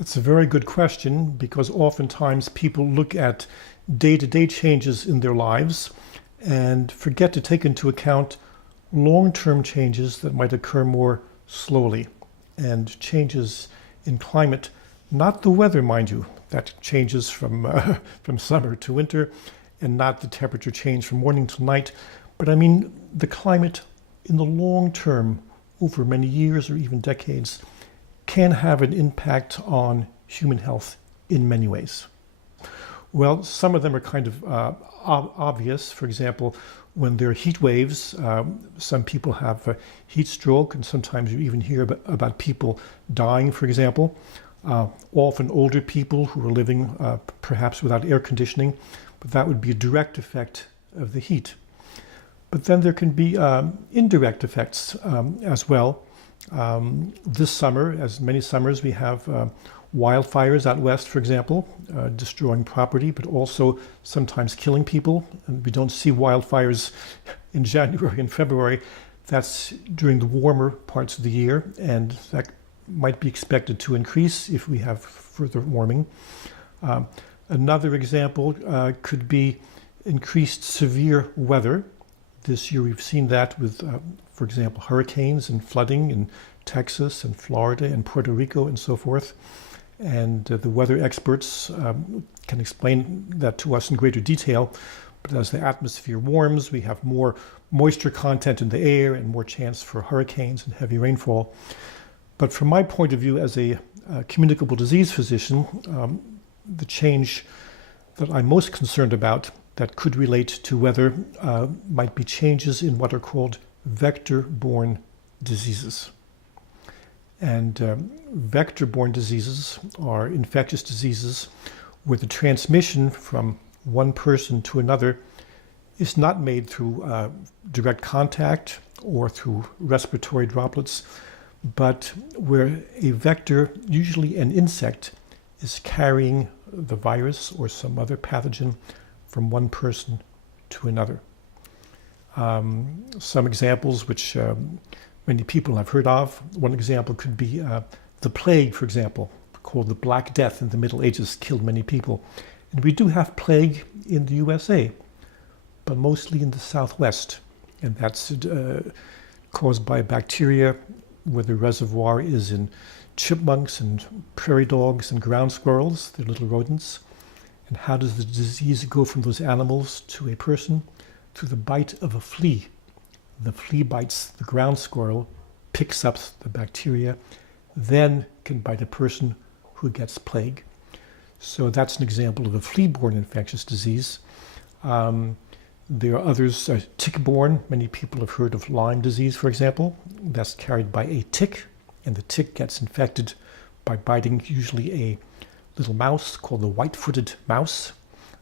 That's a very good question, because oftentimes people look at day-to-day changes in their lives and forget to take into account long-term changes that might occur more slowly, and changes in climate, not the weather, mind you, that changes from summer to winter, and not the temperature change from morning to night, but I mean the climate in the long term, over many years or even decades, can have an impact on human health in many ways. Well, some of them are kind of obvious. For example, when there are heat waves, some people have a heat stroke, and sometimes you even hear about people dying, for example. Often older people who are living perhaps without air conditioning, but that would be a direct effect of the heat. But then there can be indirect effects as well. This summer, as many summers, we have wildfires out west, for example, destroying property, but also sometimes killing people. And we don't see wildfires in January and February. That's during the warmer parts of the year, and that might be expected to increase if we have further warming. Another example could be increased severe weather. This year we've seen that with, for example, hurricanes and flooding in Texas and Florida and Puerto Rico and so forth. And the weather experts can explain that to us in greater detail. But as the atmosphere warms, we have more moisture content in the air and more chance for hurricanes and heavy rainfall. But from my point of view as a communicable disease physician, the change that I'm most concerned about that could relate to weather might be changes in what are called vector-borne diseases. And vector-borne diseases are infectious diseases where the transmission from one person to another is not made through direct contact or through respiratory droplets, but where a vector, usually an insect, is carrying the virus or some other pathogen from one person to another. Some examples which many people have heard of. One example could be the plague, for example, called the Black Death in the Middle Ages, killed many people. And we do have plague in the USA, but mostly in the Southwest. And that's caused by bacteria where the reservoir is in chipmunks and prairie dogs and ground squirrels. They're little rodents. And how does the disease go from those animals to a person? Through the bite of a flea. The flea bites the ground squirrel, picks up the bacteria, then can bite a person who gets plague. So that's an example of a flea-borne infectious disease. There are others, tick-borne. Many people have heard of Lyme disease, for example. That's carried by a tick, and the tick gets infected by biting usually a little mouse called the white-footed mouse.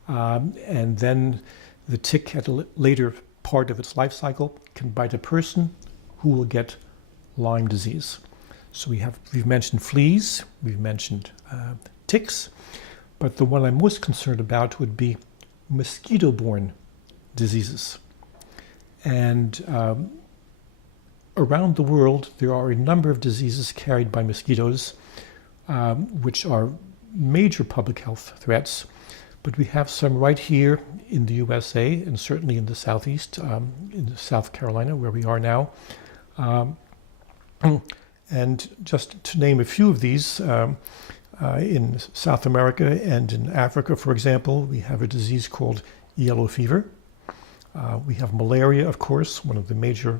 And then the tick at a later part of its life cycle can bite a person who will get Lyme disease. So we've mentioned fleas, we've mentioned ticks, but the one I'm most concerned about would be mosquito-borne diseases. And around the world, there are a number of diseases carried by mosquitoes, which are major public health threats. But we have some right here in the USA, and certainly in the Southeast, in South Carolina, where we are now. And just to name a few of these, in South America and in Africa, for example, we have a disease called yellow fever. We have malaria, of course, one of the major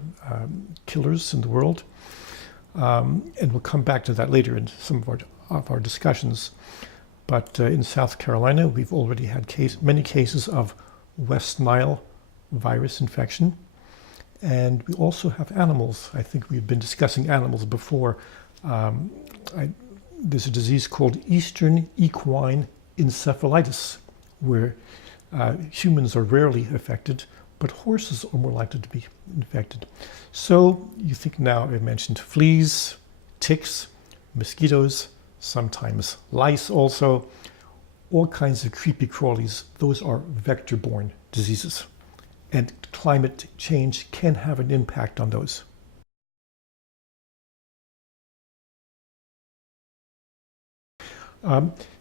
killers in the world. And we'll come back to that later in some of our discussions. But in South Carolina, we've already had many cases of West Nile virus infection. And we also have animals. I think we've been discussing animals before. There's a disease called Eastern equine encephalitis, where humans are rarely affected, but horses are more likely to be infected. So you think now I've mentioned fleas, ticks, mosquitoes, sometimes lice also, all kinds of creepy crawlies. Those are vector-borne diseases. And climate change can have an impact on those.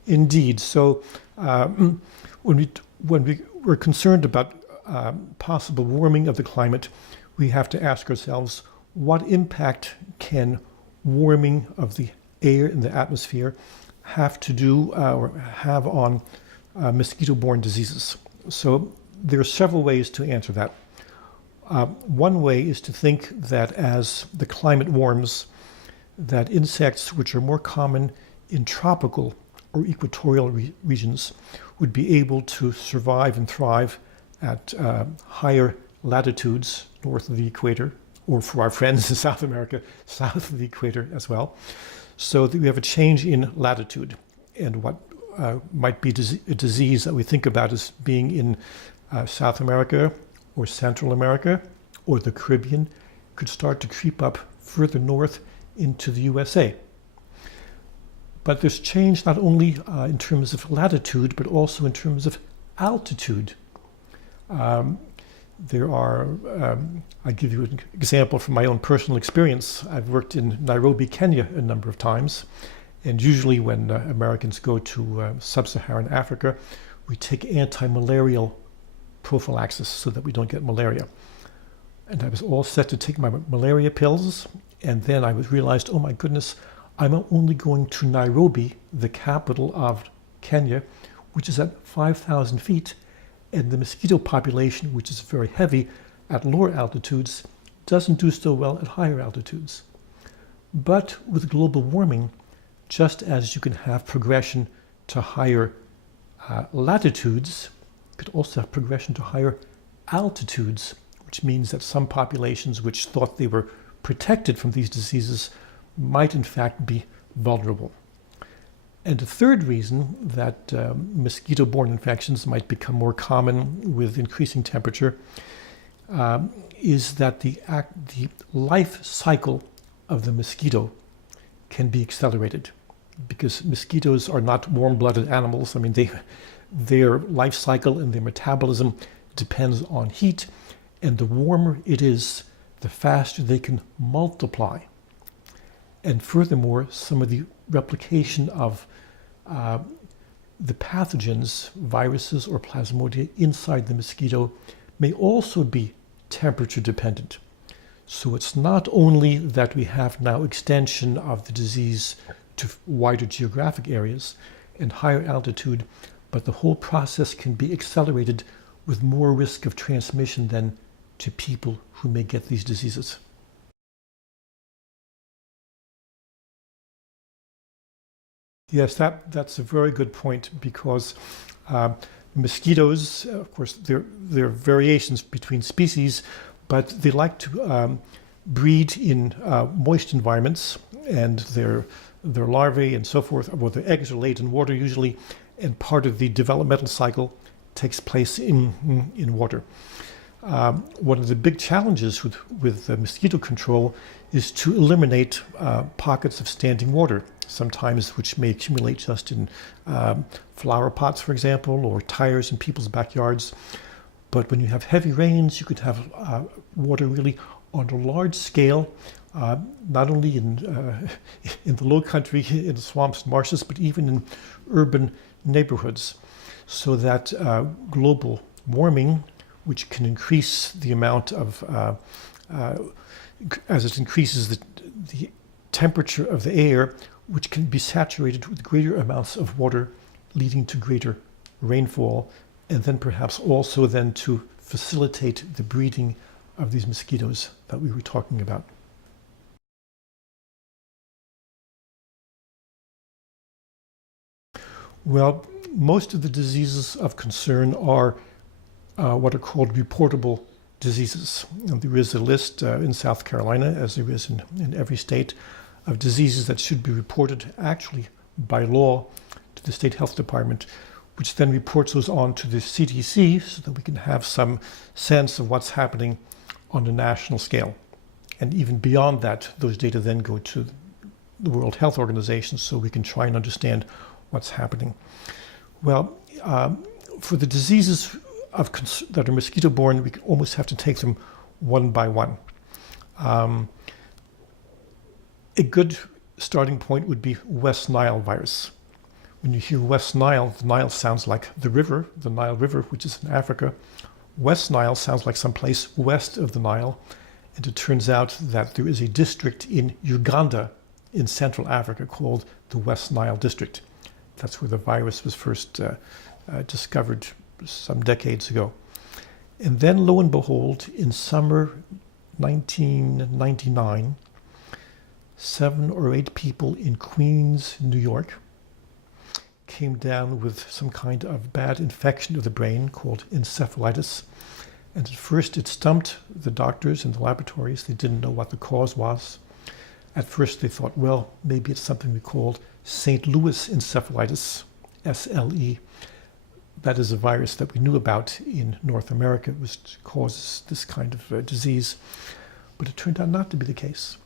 Indeed. So when we're concerned about possible warming of the climate, we have to ask ourselves, what impact can warming of the air in the atmosphere have to do or have on mosquito-borne diseases? So there are several ways to answer that. One way is to think that as the climate warms, that insects which are more common in tropical or equatorial regions would be able to survive and thrive at higher latitudes north of the equator, or for our friends in South America, south of the equator as well. So that we have a change in latitude, and what might be a disease that we think about as being in South America or Central America or the Caribbean could start to creep up further north into the USA. But there's change not only in terms of latitude, but also in terms of altitude. There are, I give you an example from my own personal experience. I've worked in Nairobi, Kenya a number of times, and usually when Americans go to sub-Saharan Africa, we take anti-malarial prophylaxis so that we don't get malaria. And I was all set to take my malaria pills, and then I realized, oh my goodness, I'm only going to Nairobi, the capital of Kenya, which is at 5,000 feet, and the mosquito population, which is very heavy at lower altitudes, doesn't do so well at higher altitudes. But with global warming, just as you can have progression to higher latitudes, you could also have progression to higher altitudes, which means that some populations which thought they were protected from these diseases might in fact be vulnerable. And a third reason that mosquito-borne infections might become more common with increasing temperature is that the life cycle of the mosquito can be accelerated, because mosquitoes are not warm-blooded animals. I mean, their life cycle and their metabolism depends on heat, and the warmer it is, the faster they can multiply. And furthermore, some of the replication of the pathogens, viruses or plasmodia inside the mosquito may also be temperature dependent. So it's not only that we have now extension of the disease to wider geographic areas and higher altitude, but the whole process can be accelerated with more risk of transmission than to people who may get these diseases. Yes, that's a very good point, because mosquitoes, of course, there are variations between species, but they like to breed in moist environments, and their larvae and so forth, well, their eggs are laid in water usually, and part of the developmental cycle takes place in water. One of the big challenges with mosquito control is to eliminate pockets of standing water, sometimes which may accumulate just in flower pots, for example, or tires in people's backyards. But when you have heavy rains, you could have water really on a large scale, not only in the low country, in the swamps and marshes, but even in urban neighborhoods. So that global warming, which can increase the amount of, as it increases the temperature of the air, which can be saturated with greater amounts of water, leading to greater rainfall, and then perhaps also then to facilitate the breeding of these mosquitoes that we were talking about. Well, most of the diseases of concern are what are called reportable diseases. And there is a list in South Carolina, as there is in every state, of diseases that should be reported actually by law to the state health department, which then reports those on to the CDC so that we can have some sense of what's happening on a national scale. And even beyond that, those data then go to the World Health Organization so we can try and understand what's happening. Well, for the diseases that are mosquito-borne, we almost have to take them one by one. A good starting point would be West Nile virus, When you hear West Nile, the Nile sounds like the river, the Nile River, which is in Africa. West Nile sounds like someplace west of the Nile. And it turns out that there is a district in Uganda in Central Africa called the West Nile District. That's where the virus was first discovered some decades ago. And then, lo and behold, in summer 1999, 7 or 8 people in Queens, New York, came down with some kind of bad infection of the brain called encephalitis. And at first it stumped the doctors in the laboratories. They didn't know what the cause was. At first they thought, well, maybe it's something we called St. Louis encephalitis, SLE. That is a virus that we knew about in North America. It causes this kind of disease. But it turned out not to be the case.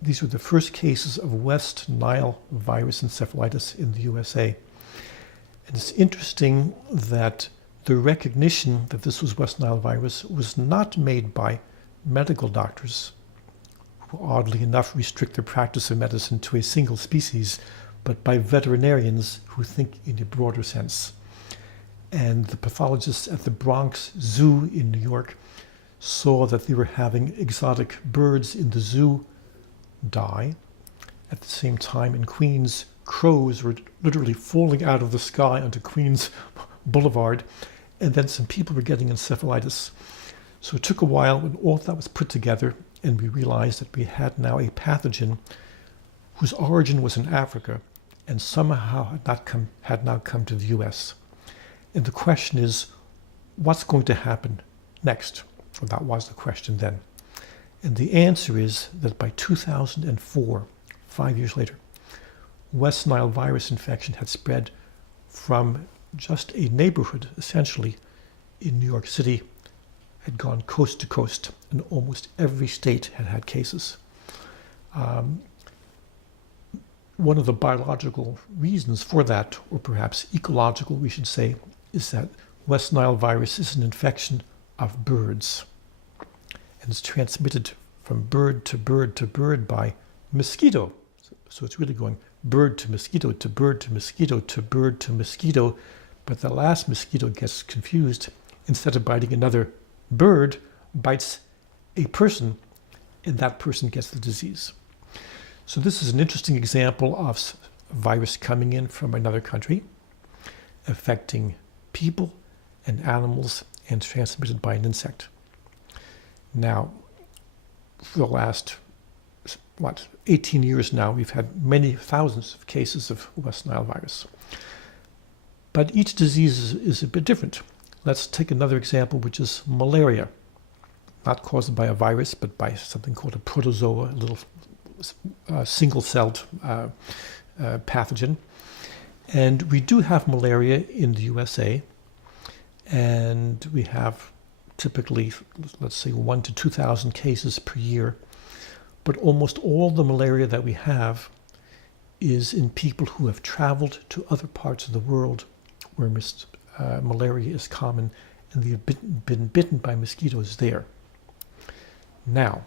These were the first cases of West Nile virus encephalitis in the USA. And it's interesting that the recognition that this was West Nile virus was not made by medical doctors, who oddly enough restrict their practice of medicine to a single species, but by veterinarians who think in a broader sense. And the pathologists at the Bronx Zoo in New York saw that they were having exotic birds in the zoo die. At the same time, in Queens, crows were literally falling out of the sky onto Queens Boulevard, and then some people were getting encephalitis. So it took a while when all that was put together, and we realized that we had now a pathogen whose origin was in Africa and somehow had now come to the US. And the question is, what's going to happen next? Well, that was the question then. And the answer is that by 2004, 5 years later, West Nile virus infection had spread from just a neighborhood, essentially, in New York City, had gone coast to coast, and almost every state had had cases. One of the biological reasons for that, or perhaps ecological, we should say, is that West Nile virus is an infection of birds. And it's transmitted from bird to bird to bird by mosquito. So it's really going bird to mosquito to bird to mosquito to bird to mosquito. But the last mosquito gets confused. Instead of biting another bird, bites a person, and that person gets the disease. So this is an interesting example of a virus coming in from another country, affecting people and animals, and transmitted by an insect. Now, for the last, 18 years now, we've had many thousands of cases of West Nile virus. But each disease is a bit different. Let's take another example, which is malaria. Not caused by a virus, but by something called a protozoa, a little single-celled pathogen. And we do have malaria in the USA, and we have typically, let's say, 1,000 to 2,000 cases per year. But almost all the malaria that we have is in people who have traveled to other parts of the world where malaria is common, and they have been bitten by mosquitoes there. Now,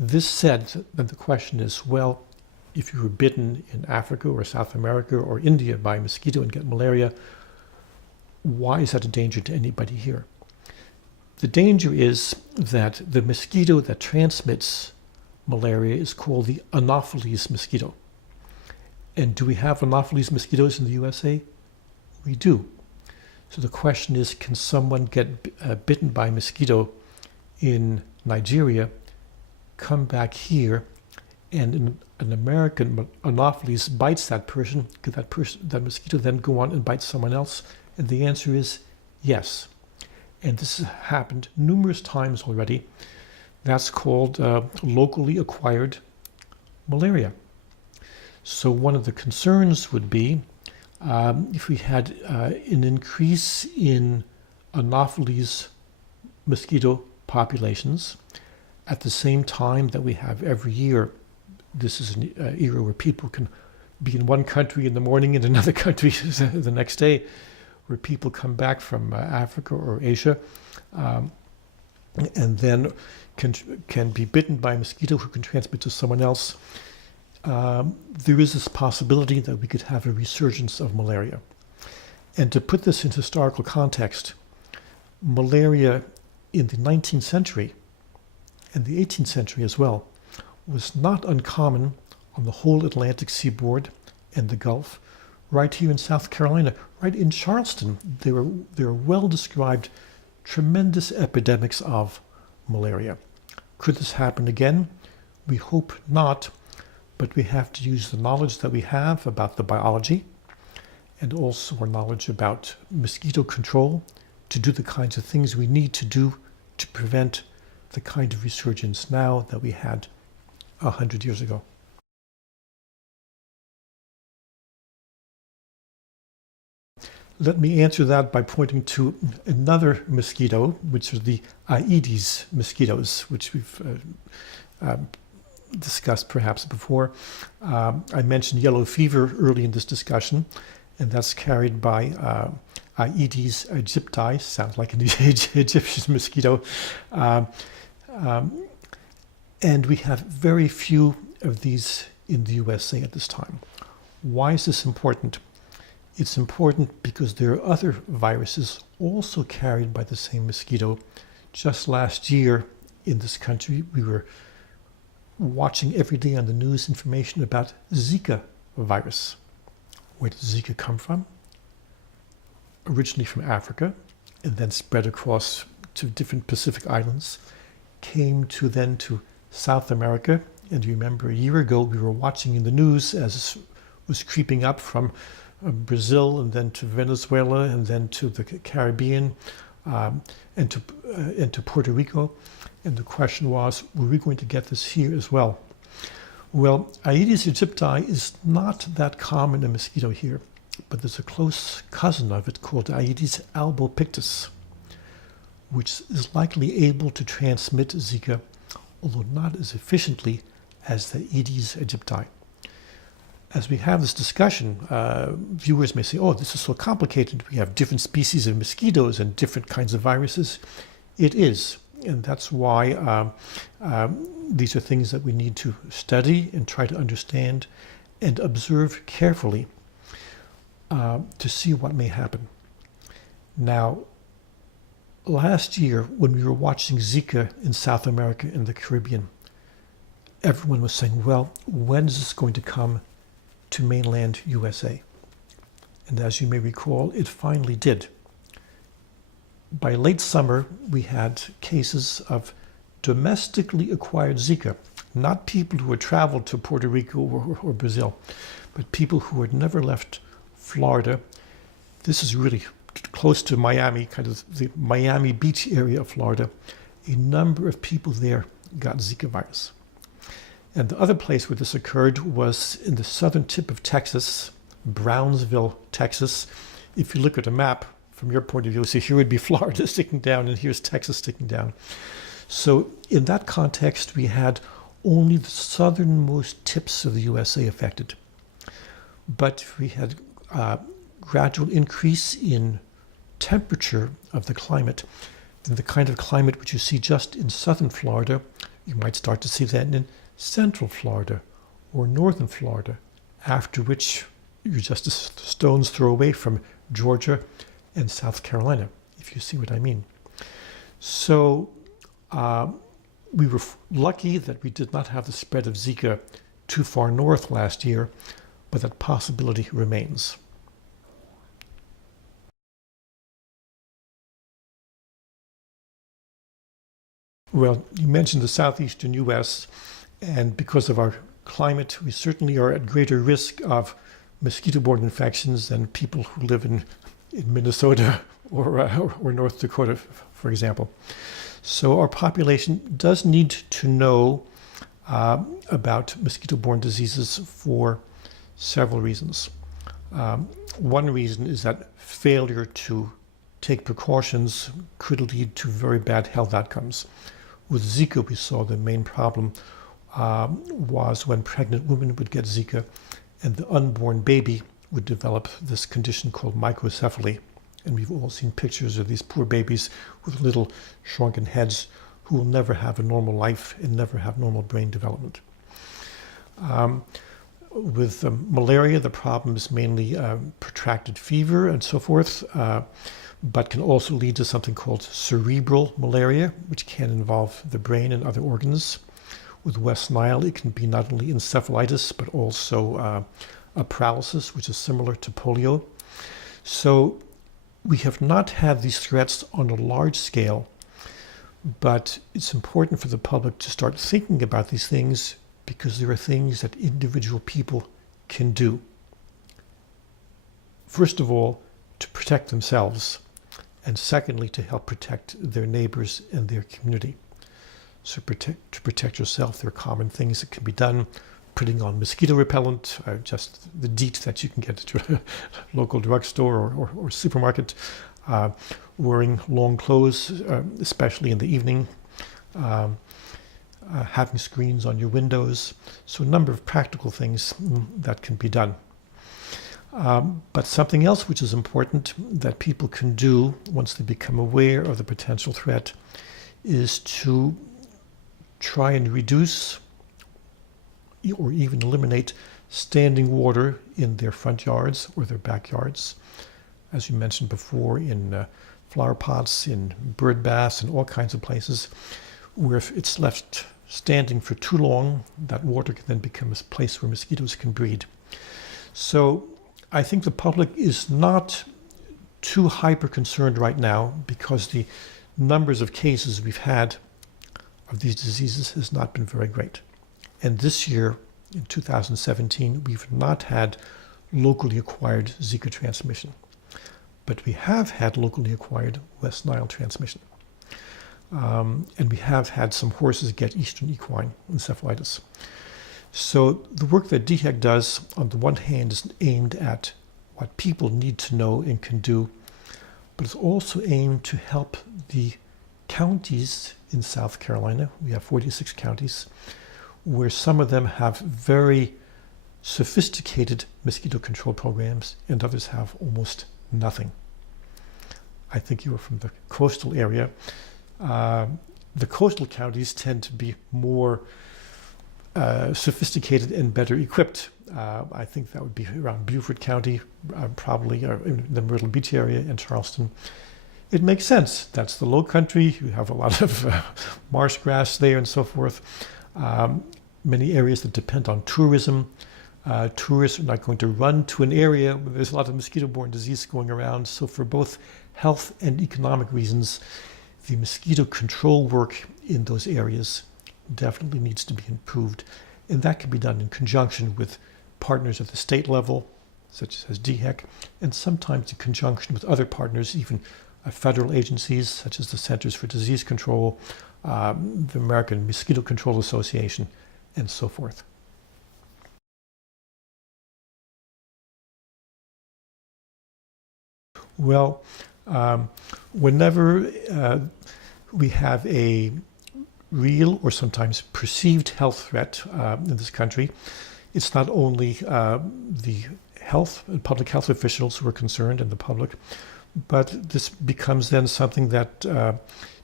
this said, then the question is, well, if you were bitten in Africa or South America or India by a mosquito and get malaria, why is that a danger to anybody here? The danger is that the mosquito that transmits malaria is called the Anopheles mosquito. And do we have Anopheles mosquitoes in the USA? We do. So the question is, can someone get bitten by a mosquito in Nigeria, come back here, and an American Anopheles bites that person, could that mosquito then go on and bite someone else? And the answer is yes. And this has happened numerous times already. That's called locally acquired malaria. So one of the concerns would be if we had an increase in Anopheles mosquito populations at the same time that we have every year. This is an era where people can be in one country in the morning and another country the next day, where people come back from Africa or Asia and then can be bitten by a mosquito who can transmit to someone else. there is this possibility that we could have a resurgence of malaria. And to put this into historical context, malaria in the 19th century and the 18th century as well was not uncommon on the whole Atlantic seaboard and the Gulf. Right here in South Carolina, right in Charleston, there were well-described tremendous epidemics of malaria. Could this happen again? We hope not, but we have to use the knowledge that we have about the biology and also our knowledge about mosquito control to do the kinds of things we need to do to prevent the kind of resurgence now that we had 100 years ago. Let me answer that by pointing to another mosquito, which are the Aedes mosquitoes, which we've discussed perhaps before. I mentioned yellow fever early in this discussion, and that's carried by Aedes aegypti, sounds like an Egyptian mosquito. And we have very few of these in the USA at this time. Why is this important? It's important because there are other viruses also carried by the same mosquito. Just last year in this country, we were watching every day on the news information about Zika virus. Where did Zika come from? Originally from Africa, and then spread across to different Pacific islands, came to South America. And you remember a year ago, we were watching in the news as it was creeping up from Brazil and then to Venezuela and then to the Caribbean and to Puerto Rico. And the question was, were we going to get this here as well? Well, Aedes aegypti is not that common a mosquito here, but there's a close cousin of it called Aedes albopictus, which is likely able to transmit Zika, although not as efficiently as the Aedes aegypti. As we have this discussion, viewers may say, oh, this is so complicated. We have different species of mosquitoes and different kinds of viruses. It is, and that's why these are things that we need to study and try to understand and observe carefully to see what may happen. Now, last year, when we were watching Zika in South America and the Caribbean, everyone was saying, well, when is this going to come to mainland USA? And as you may recall, it finally did. By late summer, we had cases of domestically acquired Zika, not people who had traveled to Puerto Rico or Brazil, but people who had never left Florida. This is really close to Miami, kind of the Miami Beach area of Florida. A number of people there got Zika virus. And the other place where this occurred was in the southern tip of Texas, Brownsville, Texas. If you look at a map from your point of view, see here would be Florida sticking down and here's Texas sticking down. So in that context, we had only the southernmost tips of the USA affected. But we had gradual increase in temperature of the climate. And the kind of climate which you see just in southern Florida, you might start to see that in central Florida or northern Florida, after which you're just a stone's throw away from Georgia and South Carolina, if you see what I mean. So we were lucky that we did not have the spread of Zika too far north last year, but that possibility remains. Well, you mentioned the Southeastern U.S., and because of our climate, we certainly are at greater risk of mosquito-borne infections than people who live in Minnesota or North Dakota, for example. So our population does need to know about mosquito-borne diseases for several reasons. One reason is that failure to take precautions could lead to very bad health outcomes. With Zika, we saw the main problem was when pregnant women would get Zika and the unborn baby would develop this condition called microcephaly. And we've all seen pictures of these poor babies with little shrunken heads who will never have a normal life and never have normal brain development. With malaria, the problem is mainly protracted fever and so forth, but can also lead to something called cerebral malaria, which can involve the brain and other organs. With West Nile, it can be not only encephalitis, but also a paralysis, which is similar to polio. So we have not had these threats on a large scale, but it's important for the public to start thinking about these things because there are things that individual people can do. First of all, to protect themselves, and secondly, to help protect their neighbors and their community. So to protect yourself, there are common things that can be done. Putting on mosquito repellent, just the DEET that you can get at your local drugstore or supermarket. Wearing long clothes, especially in the evening. Having screens on your windows. So a number of practical things that can be done. But something else which is important that people can do once they become aware of the potential threat is to try and reduce or even eliminate standing water in their front yards or their backyards. As you mentioned before, in flower pots, in bird baths, and all kinds of places where if it's left standing for too long, that water can then become a place where mosquitoes can breed. So I think the public is not too hyper concerned right now because the numbers of cases we've had of these diseases has not been very great. And this year, in 2017, we've not had locally acquired Zika transmission, but we have had locally acquired West Nile transmission. And we have had some horses get Eastern equine encephalitis. So the work that DHEC does, on the one hand, is aimed at what people need to know and can do, but it's also aimed to help the counties in South Carolina. We have 46 counties, where some of them have very sophisticated mosquito control programs and others have almost nothing. I think you are from the coastal area. The coastal counties tend to be more sophisticated and better equipped. I think that would be around Beaufort County, probably in the Myrtle Beach area and Charleston. It makes sense. That's the low country. You have a lot of marsh grass there and so forth. Many areas that depend on tourism. Tourists are not going to run to an area where there's a lot of mosquito-borne disease going around. So for both health and economic reasons, the mosquito control work in those areas definitely needs to be improved. And that can be done in conjunction with partners at the state level, such as DHEC, and sometimes in conjunction with other partners, even federal agencies, such as the Centers for Disease Control, the American Mosquito Control Association, and so forth. Well, whenever we have a real or sometimes perceived health threat in this country, it's not only the health and public health officials who are concerned and the public, but this becomes then something that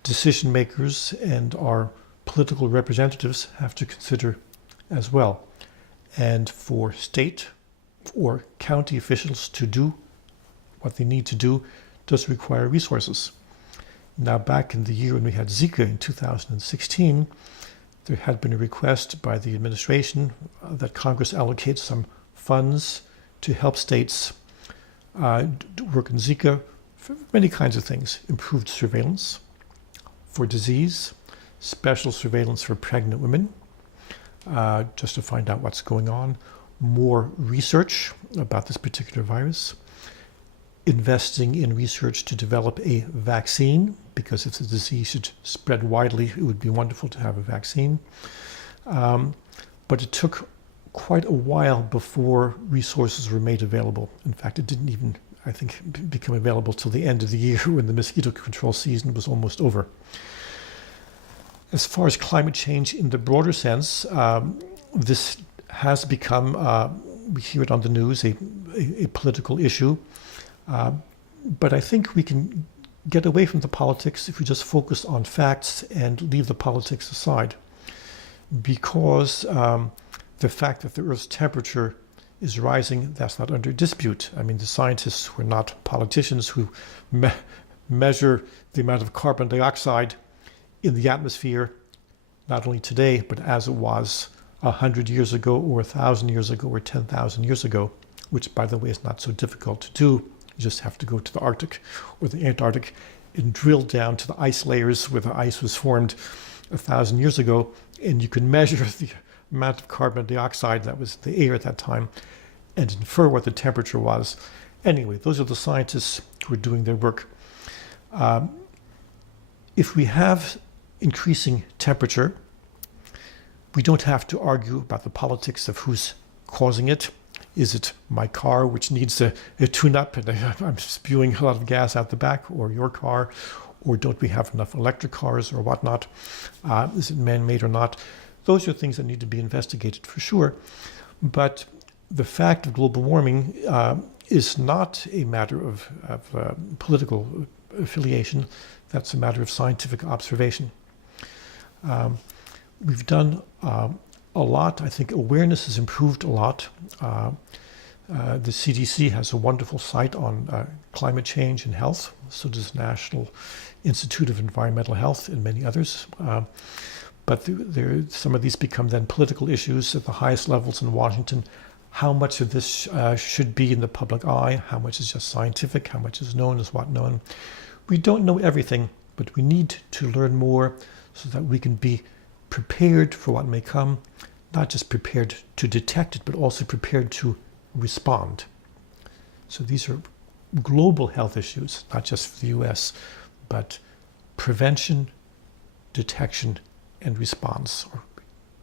decision makers and our political representatives have to consider as well. And for state or county officials to do what they need to do does require resources. Now, back in the year when we had Zika in 2016, there had been a request by the administration that Congress allocate some funds to help states work on Zika for many kinds of things. Improved surveillance for disease, special surveillance for pregnant women, just to find out what's going on, more research about this particular virus, investing in research to develop a vaccine, because if the disease should spread widely, it would be wonderful to have a vaccine. But it took quite a while before resources were made available. In fact, it didn't even, I think, become available till the end of the year when the mosquito control season was almost over. As far as climate change in the broader sense, this has become, we hear it on the news, a political issue. But I think we can get away from the politics if we just focus on facts and leave the politics aside. Because The fact that the Earth's temperature is rising, that's not under dispute. I mean, the scientists were not politicians who measure the amount of carbon dioxide in the atmosphere, not only today, but as it was 100 years ago, or 1,000 years ago, or 10,000 years ago, which, by the way, is not so difficult to do. You just have to go to the Arctic or the Antarctic and drill down to the ice layers where the ice was formed 1,000 years ago, and you can measure the amount of carbon dioxide that was in the air at that time and infer what the temperature was. Anyway, those are the scientists who are doing their work. If we have increasing temperature, we don't have to argue about the politics of who's causing it. Is it my car, which needs a tune-up and I'm spewing a lot of gas out the back, or your car, or don't we have enough electric cars or whatnot? Is it man-made or not? Those are things that need to be investigated for sure. But the fact of global warming is not a matter of political affiliation. That's a matter of scientific observation. We've done a lot. I think awareness has improved a lot. The CDC has a wonderful site on climate change and health. So does National Institute of Environmental Health and many others. But some of these become then political issues at the highest levels in Washington. How much of this should be in the public eye? How much is just scientific? How much is known as what known? We don't know everything, but we need to learn more so that we can be prepared for what may come, not just prepared to detect it, but also prepared to respond. So these are global health issues, not just for the U.S., but prevention, detection, and response are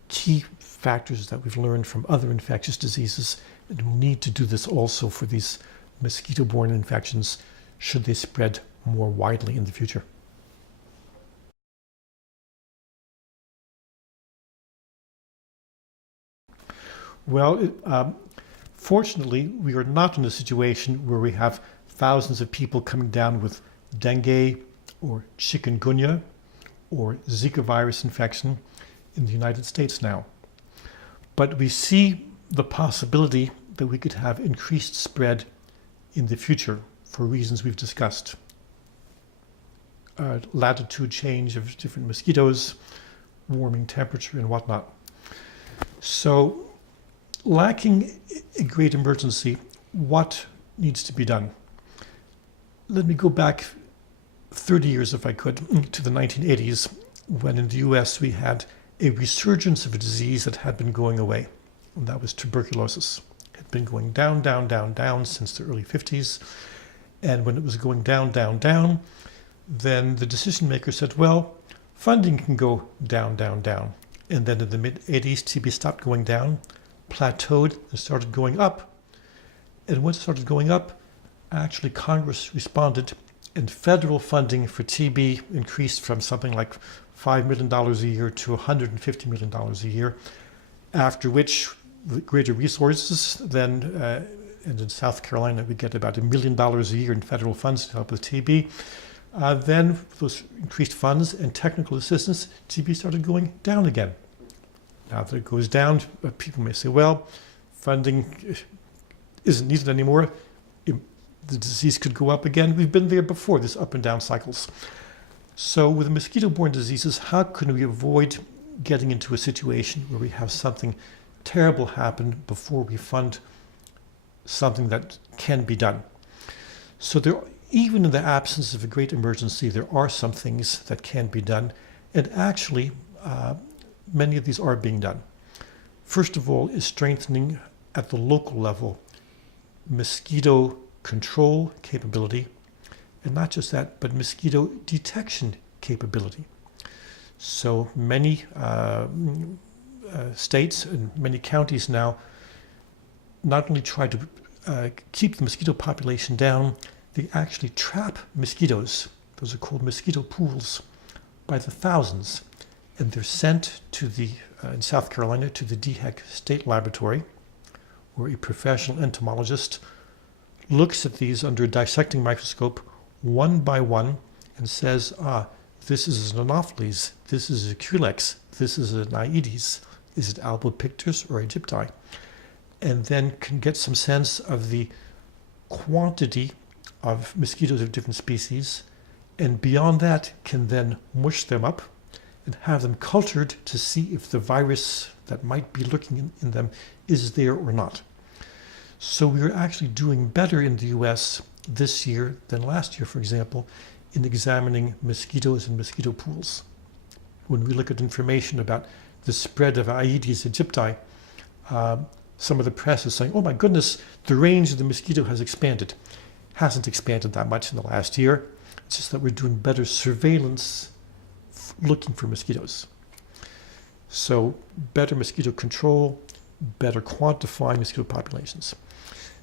key factors that we've learned from other infectious diseases, and we need to do this also for these mosquito-borne infections should they spread more widely in the future. Well, fortunately, we are not in a situation where we have thousands of people coming down with dengue or chikungunya or Zika virus infection in the United States now. But we see the possibility that we could have increased spread in the future for reasons we've discussed. Latitude change of different mosquitoes, warming temperature, and whatnot. So, lacking a great emergency, what needs to be done? Let me go back 30 years, if I could, to the 1980s, when in the US we had a resurgence of a disease that had been going away, and that was tuberculosis. It had been going down, down, down, down since the early 50s, and when it was going down, down, down, then the decision maker said, well, funding can go down, down, down. And then in the mid-80s, TB stopped going down, plateaued, and started going up. And when it started going up, actually Congress responded, and federal funding for TB increased from something like $5 million a year to $150 million a year, after which the greater resources then, and in South Carolina we get about $1 million a year in federal funds to help with TB. Then those increased funds and technical assistance, TB started going down again. Now that it goes down, people may say, well, funding isn't needed anymore. The disease could go up again. We've been there before, this up and down cycles. So with mosquito-borne diseases, how can we avoid getting into a situation where we have something terrible happen before we fund something that can be done? So there, even in the absence of a great emergency, there are some things that can be done. And actually, many of these are being done. First of all is strengthening at the local level mosquito control capability, and not just that, but mosquito detection capability. So many states and many counties now not only try to keep the mosquito population down, they actually trap mosquitoes. Those are called mosquito pools by the thousands. And they're sent to the, in South Carolina, to the DHEC State Laboratory, where a professional entomologist looks at these under a dissecting microscope one by one and says, this is an Anopheles, this is a Culex, this is an Aedes, Is it albopictus or aegypti? And then can get some sense of the quantity of mosquitoes of different species, and beyond that can then mush them up and have them cultured to see if the virus that might be lurking in them is there or not. So we're actually doing better in the US this year than last year, for example, in examining mosquitoes and mosquito pools. When we look at information about the spread of Aedes aegypti, some of the press is saying, oh my goodness, the range of the mosquito has expanded. Hasn't expanded that much in the last year. It's just that we're doing better surveillance looking for mosquitoes. So better mosquito control, better quantifying mosquito populations.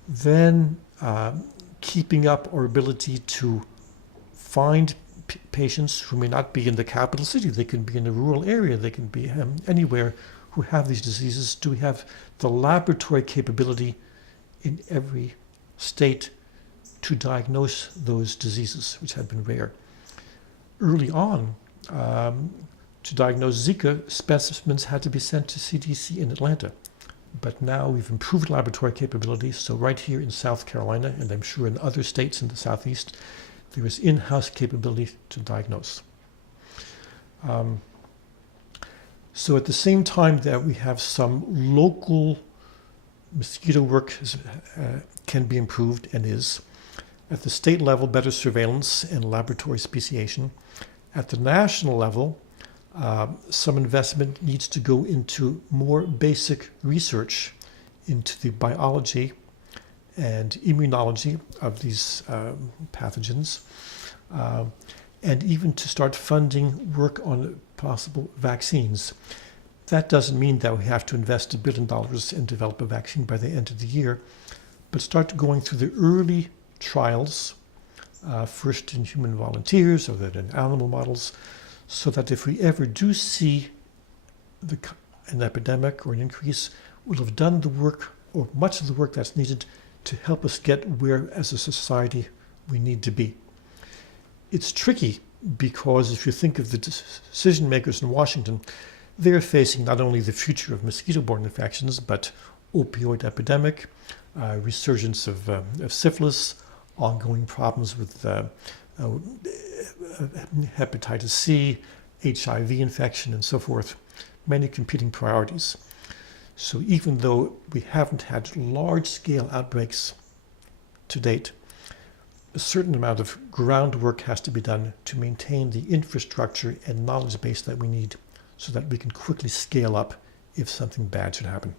Then keeping up our ability to find patients who may not be in the capital city. They can be in a rural area. They can be anywhere who have these diseases. Do we have the laboratory capability in every state to diagnose those diseases, which have been rare? Early on, to diagnose Zika, specimens had to be sent to CDC in Atlanta. But now we've improved laboratory capabilities. So right here in South Carolina, and I'm sure in other states in the Southeast, there is in-house capability to diagnose. So at the same time that we have some local mosquito work can be improved and is, at the state level, better surveillance and laboratory speciation. At the national level, some investment needs to go into more basic research into the biology and immunology of these pathogens, and even to start funding work on possible vaccines. That doesn't mean that we have to invest $1 billion and develop a vaccine by the end of the year, but start going through the early trials, first in human volunteers or then in animal models, so that if we ever do see an epidemic or an increase, we'll have done the work, or much of the work that's needed to help us get where, as a society, we need to be. It's tricky because if you think of the decision makers in Washington, they're facing not only the future of mosquito-borne infections, but opioid epidemic, resurgence of syphilis, ongoing problems with hepatitis C, HIV infection, and so forth. Many competing priorities. So even though we haven't had large-scale outbreaks to date, a certain amount of groundwork has to be done to maintain the infrastructure and knowledge base that we need so that we can quickly scale up if something bad should happen.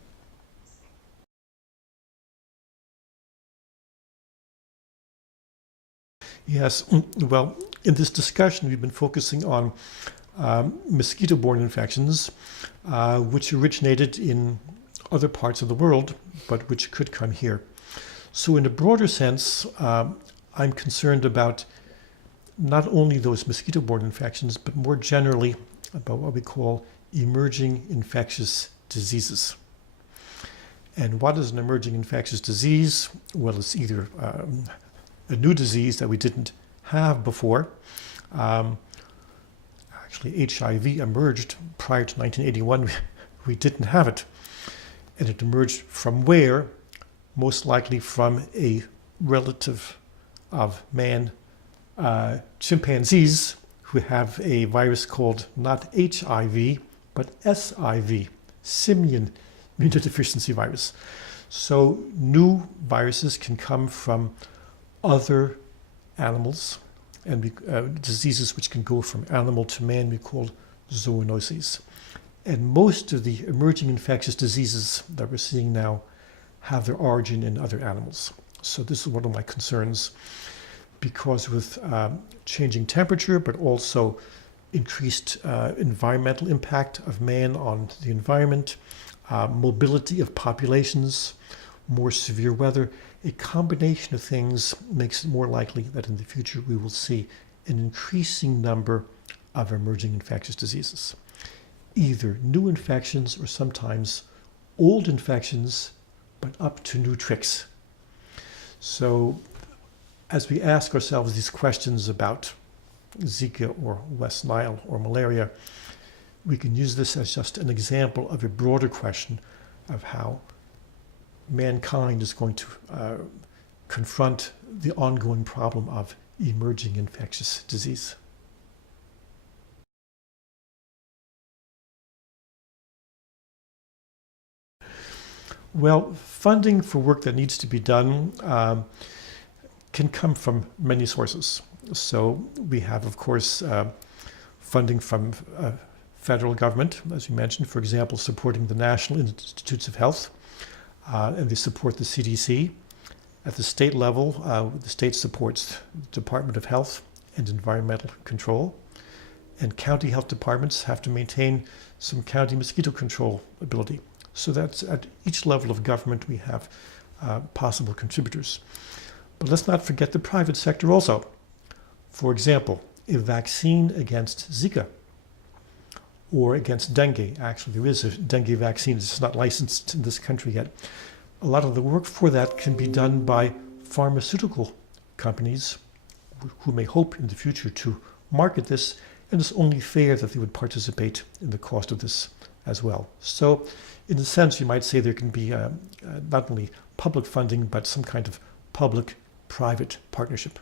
Yes, well, in this discussion, we've been focusing on mosquito-borne infections, which originated in other parts of the world, but which could come here. So in a broader sense, I'm concerned about not only those mosquito-borne infections, but more generally about what we call emerging infectious diseases. And what is an emerging infectious disease? Well, it's either a new disease that we didn't have before. Actually, HIV emerged prior to 1981. We didn't have it. And it emerged from where? Most likely from a relative of man, chimpanzees, who have a virus called not HIV, but SIV, simian immunodeficiency virus. So new viruses can come from other animals, and diseases which can go from animal to man we call zoonoses. And most of the emerging infectious diseases that we're seeing now have their origin in other animals. So this is one of my concerns, because with changing temperature, but also increased environmental impact of man on the environment, mobility of populations, more severe weather, a combination of things makes it more likely that in the future we will see an increasing number of emerging infectious diseases. Either new infections or sometimes old infections, but up to new tricks. So as we ask ourselves these questions about Zika or West Nile or malaria, we can use this as just an example of a broader question of how mankind is going to confront the ongoing problem of emerging infectious disease. Well, funding for work that needs to be done can come from many sources. So we have, of course, funding from federal government, as you mentioned, for example, supporting the National Institutes of Health, and they support the CDC. At the state level, the state supports the Department of Health and Environmental Control, and county health departments have to maintain some county mosquito control ability. So that's at each level of government we have possible contributors. But let's not forget the private sector also. For example, a vaccine against Zika or against dengue. Actually, there is a dengue vaccine. It's not licensed in this country yet. A lot of the work for that can be done by pharmaceutical companies who may hope in the future to market this, and it's only fair that they would participate in the cost of this as well. So in a sense, you might say there can be not only public funding, but some kind of public-private partnership.